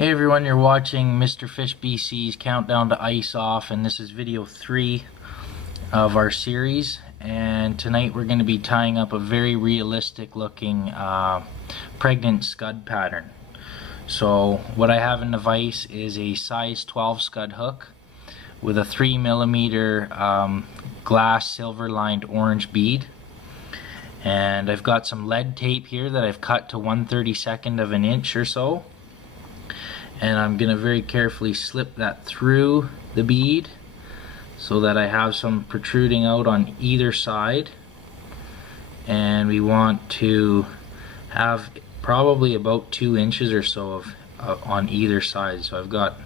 Hey everyone, you're watching Mr. Fish BC's Countdown to Ice Off, and this is video 3 of our series. And tonight we're going to be tying up a very realistic looking pregnant scud pattern. So what I have in the vise is a size 12 scud hook with a 3mm glass silver lined orange bead. And I've got some lead tape here that I've cut to 1/32 of an inch or so. And I'm going to very carefully slip that through the bead so that I have some protruding out on either side. And we want to have probably about 2 inches or so of on either side. So I've got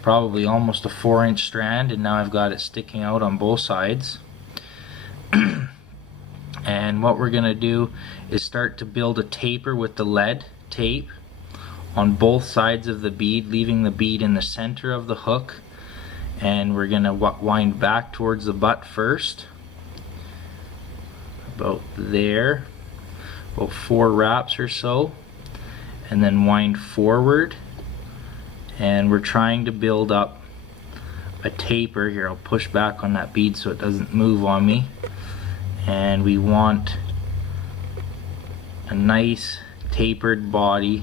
probably almost a 4-inch strand, and now I've got it sticking out on both sides. And what we're going to do is start to build a taper with the lead tape on both sides of the bead, leaving the bead in the center of the hook. And we're going to wind back towards the butt first, about there, about 4 wraps or so, and then wind forward. And we're trying to build up a taper here. I'll push back on that bead so it doesn't move on me. And we want a nice tapered body.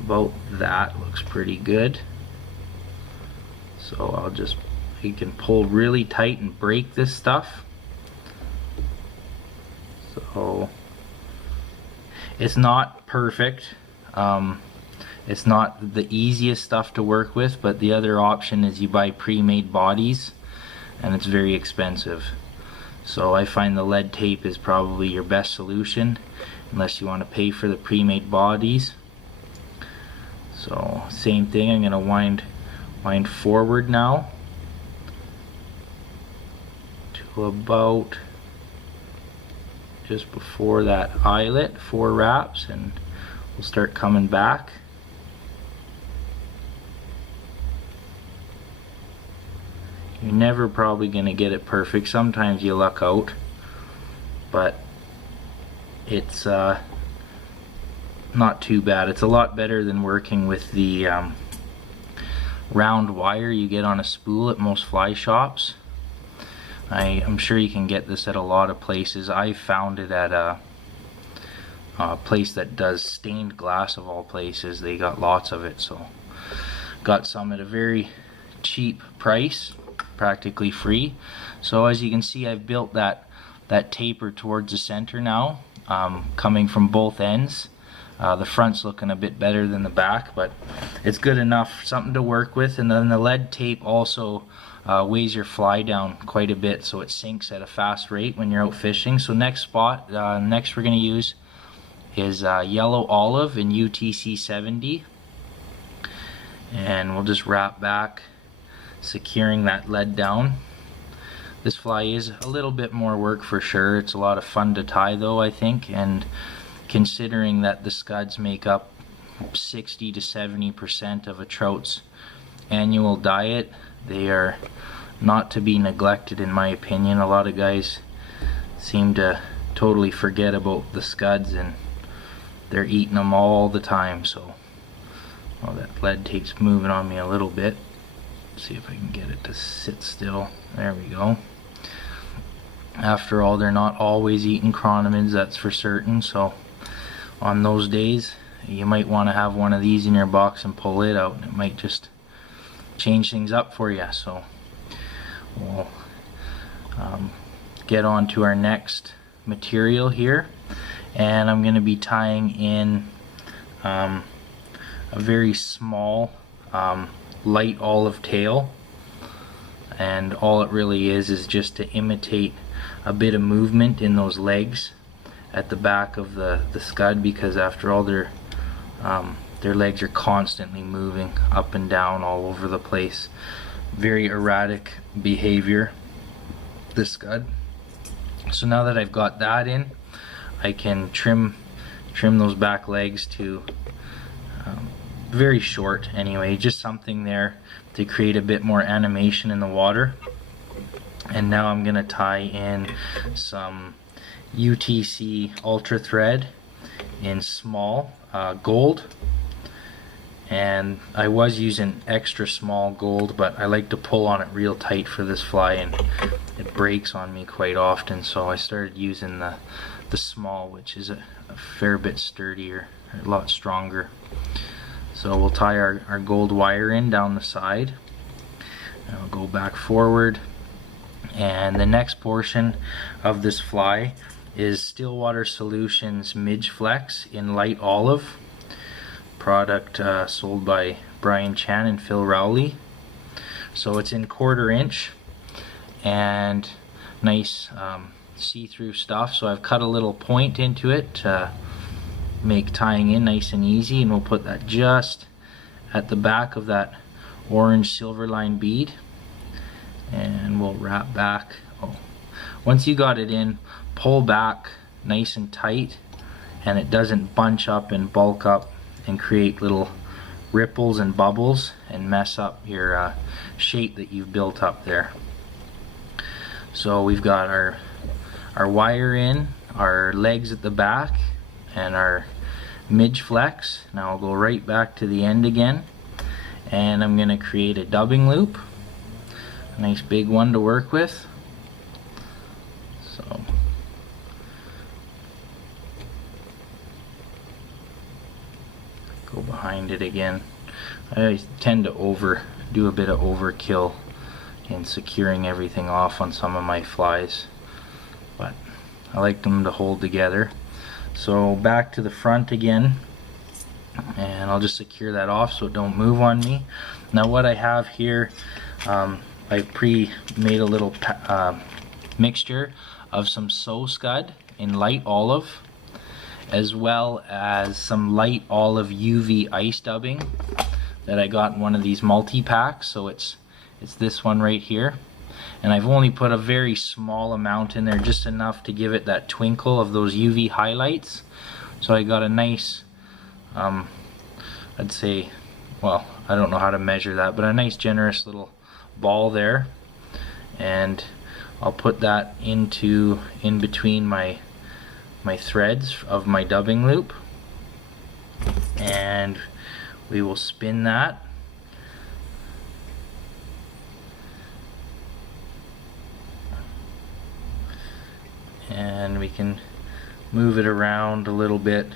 About that looks pretty good. So you can pull really tight and break this stuff. So it's not perfect. It's not the easiest stuff to work with, but the other option is you buy pre-made bodies, and it's very expensive. So I find the lead tape is probably your best solution unless you want to pay for the pre-made bodies. So same thing, I'm going to wind forward now to about just before that eyelet, 4 wraps, and we'll start coming back. You're never probably going to get it perfect. Sometimes you luck out, but it's not too bad. It's a lot better than working with the round wire you get on a spool at most fly shops. I'm sure you can get this at a lot of places. I found it at a place that does stained glass, of all places. They got lots of it, so got some at a very cheap price, practically free. So as you can see, I've built that taper towards the center now, coming from both ends. The front's looking a bit better than the back, but it's good enough, something to work with. And then the lead tape also weighs your fly down quite a bit, so it sinks at a fast rate when you're out fishing. So next we're going to use is yellow olive in UTC 70, and we'll just wrap back, securing that lead down. This fly is a little bit more work for sure. It's a lot of fun to tie though, I think, and considering that the scuds make up 60 to 70% of a trout's annual diet, they are not to be neglected in my opinion. A lot of guys seem to totally forget about the scuds, and they're eating them all the time. So, well, that lead tape's moving on me a little bit. Let's see if I can get it to sit still. There we go. After all, they're not always eating chironomids, that's for certain. So on those days, you might want to have one of these in your box and pull it out. It might just change things up for you. So we'll get on to our next material here, and I'm going to be tying in a very small light olive tail, and all it really is just to imitate a bit of movement in those legs at the back of the scud, because after all, their legs are constantly moving up and down all over the place. Very erratic behavior, the scud. So now that I've got that in, I can trim those back legs to very short anyway, just something there to create a bit more animation in the water. And now I'm going to tie in some UTC Ultra Thread in small gold, and I was using extra small gold, but I like to pull on it real tight for this fly and it breaks on me quite often, so I started using the small, which is a fair bit sturdier, a lot stronger. So we'll tie our gold wire in down the side, and I'll go back forward, and the next portion of this fly is Stillwater Solutions Midge Flex in light olive, product sold by Brian Chan and Phil Rowley. So it's in 1/4 inch and nice see-through stuff. So I've cut a little point into it to make tying in nice and easy, and we'll put that just at the back of that orange silver line bead, and we'll wrap back. Once you got it in, pull back nice and tight, and it doesn't bunch up and bulk up and create little ripples and bubbles and mess up your shape that you've built up there. So we've got our wire in, our legs at the back, and our midge flex. Now I'll go right back to the end again, and I'm going to create a dubbing loop, a nice big one to work with. So go behind it again. I tend to do a bit of overkill in securing everything off on some of my flies, but I like them to hold together. So back to the front again, and I'll just secure that off so it don't move on me. Now what I have here, I've pre-made a little mixture of some Scud in light olive, as well as some light olive UV ice dubbing that I got in one of these multi-packs. So it's this one right here, and I've only put a very small amount in there, just enough to give it that twinkle of those UV highlights. So I got a nice, I'd say, well, I don't know how to measure that, but a nice generous little ball there, and I'll put that in between my threads of my dubbing loop, and we will spin that. And we can move it around a little bit,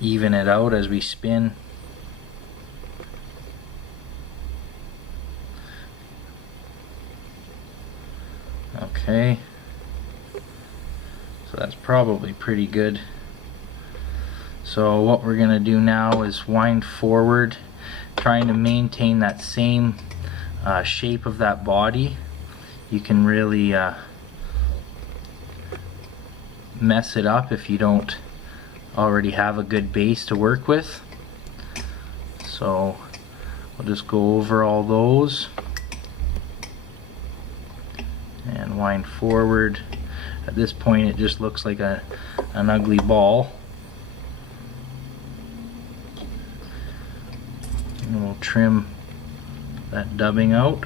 even it out as we spin. Okay, so that's probably pretty good. So what we're gonna do now is wind forward, trying to maintain that same shape of that body. You can really mess it up if you don't already have a good base to work with. So we'll just go over all those and wind forward. At this point it just looks like an ugly ball, and we'll trim that dubbing out,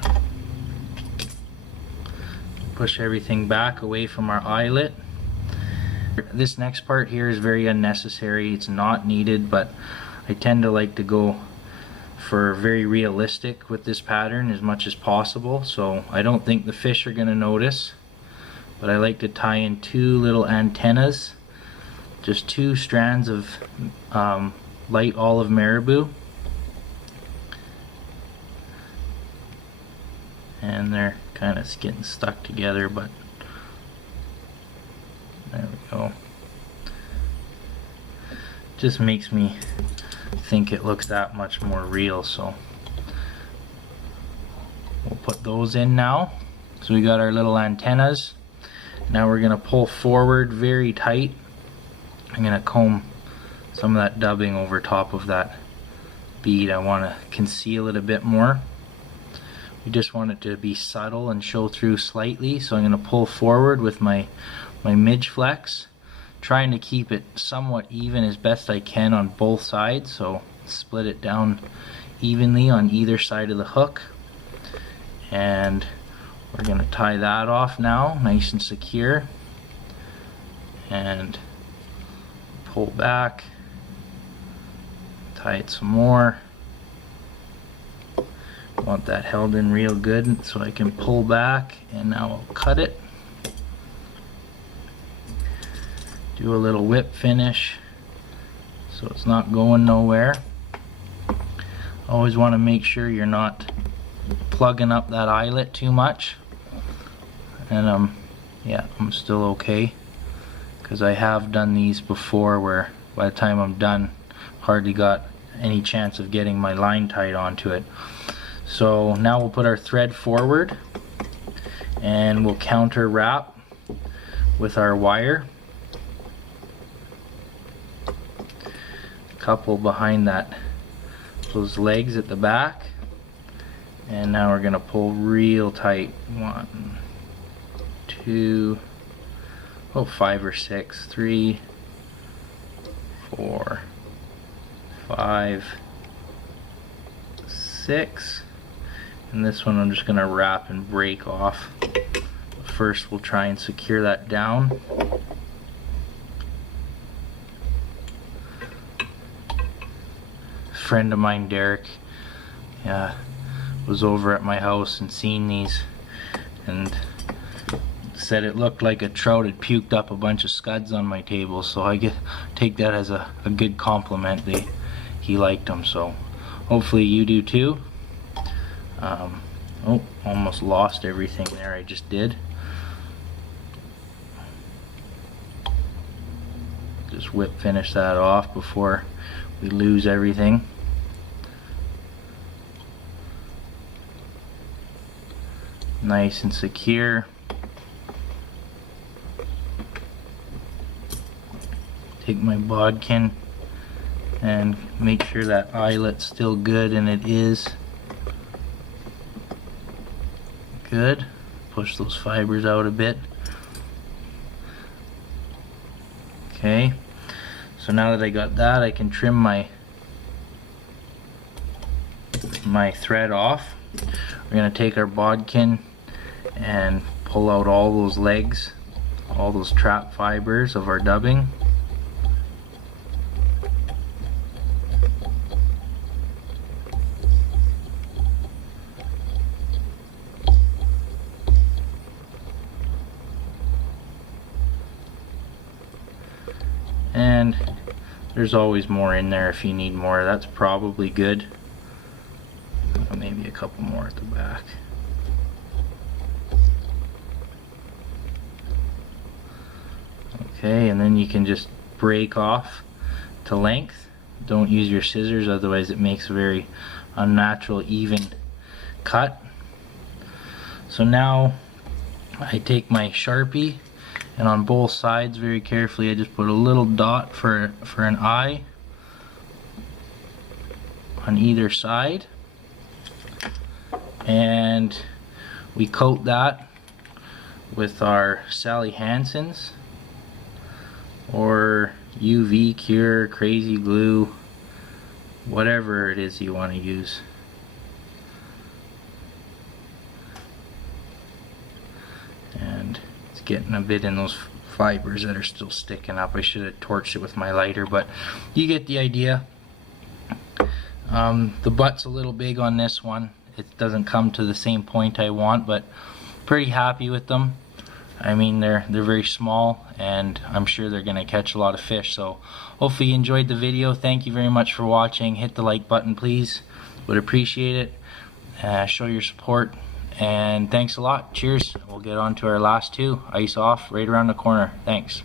push everything back away from our eyelet. This next part here is very unnecessary, it's not needed, but I tend to like to go for very realistic with this pattern as much as possible, so I don't think the fish are going to notice, but I like to tie in 2 little antennas, just 2 strands of light olive marabou, and they're kind of getting stuck together, but there we go. Just makes me think it looks that much more real, so we'll put those in now. So we got our little antennas. Now we're going to pull forward very tight. I'm going to comb some of that dubbing over top of that bead. I want to conceal it a bit more. We just want it to be subtle and show through slightly, so I'm going to pull forward with my midge flex, trying to keep it somewhat even as best I can on both sides, so split it down evenly on either side of the hook. And we're going to tie that off now, nice and secure, and pull back, tie it some more. Want that held in real good so I can pull back, and now I'll cut it. Do a little whip finish so it's not going nowhere. Always want to make sure you're not plugging up that eyelet too much. And yeah, I'm still okay, because I have done these before where by the time I'm done, hardly got any chance of getting my line tied onto it. So now we'll put our thread forward and we'll counter wrap with our wire. Couple behind those legs at the back, and now we're gonna pull real tight. 1, 2, 5 or 6, 3, 4, 5, 6, and this one I'm just gonna wrap and break off. First we'll try and secure that down. Friend of mine, Derek, was over at my house and seen these and said it looked like a trout had puked up a bunch of scuds on my table, so I take that as a good compliment. He liked them, so hopefully you do too. Oh, almost lost everything there. I just did. Just whip finish that off before we lose everything. Nice and secure. Take my bodkin and make sure that eyelet's still good, and it is good. Push those fibers out a bit. Okay, so now that I got that, I can trim my thread off. We're going to take our bodkin and pull out all those legs, all those trap fibers of our dubbing. And there's always more in there if you need more. That's probably good. Maybe a couple more at the back. Okay, and then you can just break off to length. Don't use your scissors, otherwise it makes a very unnatural even cut. So now I take my Sharpie, and on both sides very carefully I just put a little dot for an eye on either side, and we coat that with our Sally Hansen's or UV Cure, Crazy Glue, whatever it is you want to use. And it's getting a bit in those fibers that are still sticking up. I should have torched it with my lighter, but you get the idea. The butt's a little big on this one. It doesn't come to the same point I want, but pretty happy with them. I mean, they're very small, and I'm sure they're gonna catch a lot of fish. So hopefully you enjoyed the video. Thank you very much for watching. Hit the like button, please. Would appreciate it. Show your support, and thanks a lot. Cheers. We'll get on to our last two. Ice off right around the corner. Thanks.